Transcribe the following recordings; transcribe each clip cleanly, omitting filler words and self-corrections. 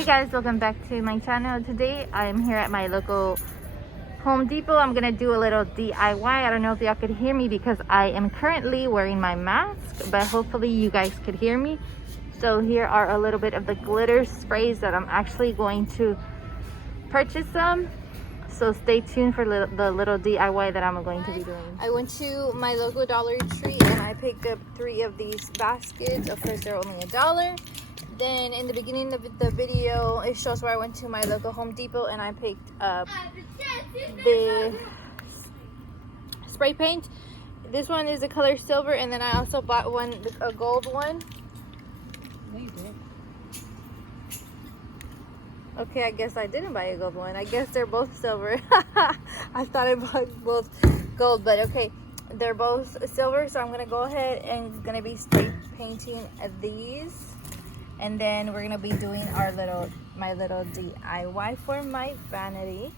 Hey guys, welcome back to my channel. Today I'm here at my local Home Depot. I'm gonna do a little DIY. I don't know if y'all could hear me because I am currently wearing my mask, but hopefully you guys could hear me. So here are a little bit of the glitter sprays that I'm actually going to purchase some. So stay tuned for the little DIY that I'm going to be doing. I went to my local Dollar Tree and I picked up 3 of these baskets. Of course, they're only $1. Then in the beginning of the video, it shows where I went to my local Home Depot and I picked up the spray paint. This one is the color silver, and then I also bought a gold one. No, you didn't. Okay, I guess I didn't buy a gold one. I guess they're both silver. I thought I bought both gold, but okay, they're both silver. So I'm gonna go ahead and gonna be spray painting these, and then we're gonna be doing my little DIY for my vanity.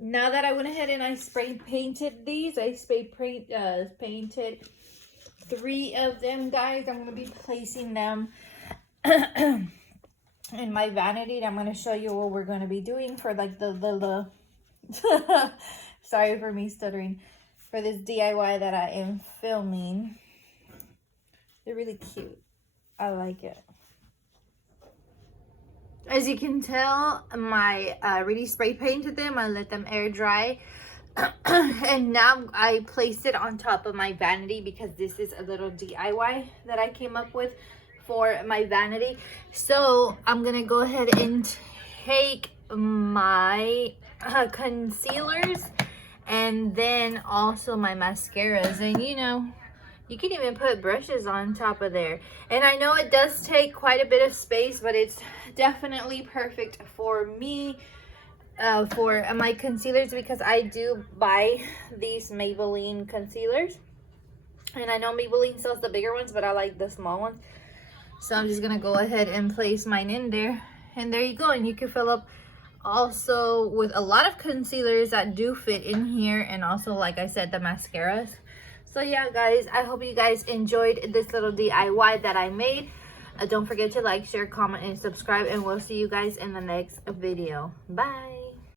Now that I went ahead and I spray painted these, I painted 3 of them, guys. I'm going to be placing them in my vanity. I'm going to show you what we're going to be doing for like the sorry for me stuttering, for this DIY that I am filming. They're really cute. I like it. As you can tell, I already spray painted them. I let them air dry. And now I placed it on top of my vanity because this is a little DIY that I came up with for my vanity. So I'm going to go ahead and take my concealers and then also my mascaras. And you know, you can even put brushes on top of there. And I know it does take quite a bit of space, but it's definitely perfect for me, for my concealers, because I do buy these Maybelline concealers. And I know Maybelline sells the bigger ones, but I like the small ones. So I'm just going to go ahead and place mine in there. And there you go. And you can fill up also with a lot of concealers that do fit in here. And also, like I said, the mascaras. So yeah, guys, I hope you guys enjoyed this little DIY that I made. Don't forget to like, share, comment, and subscribe, and we'll see you guys in the next video. Bye.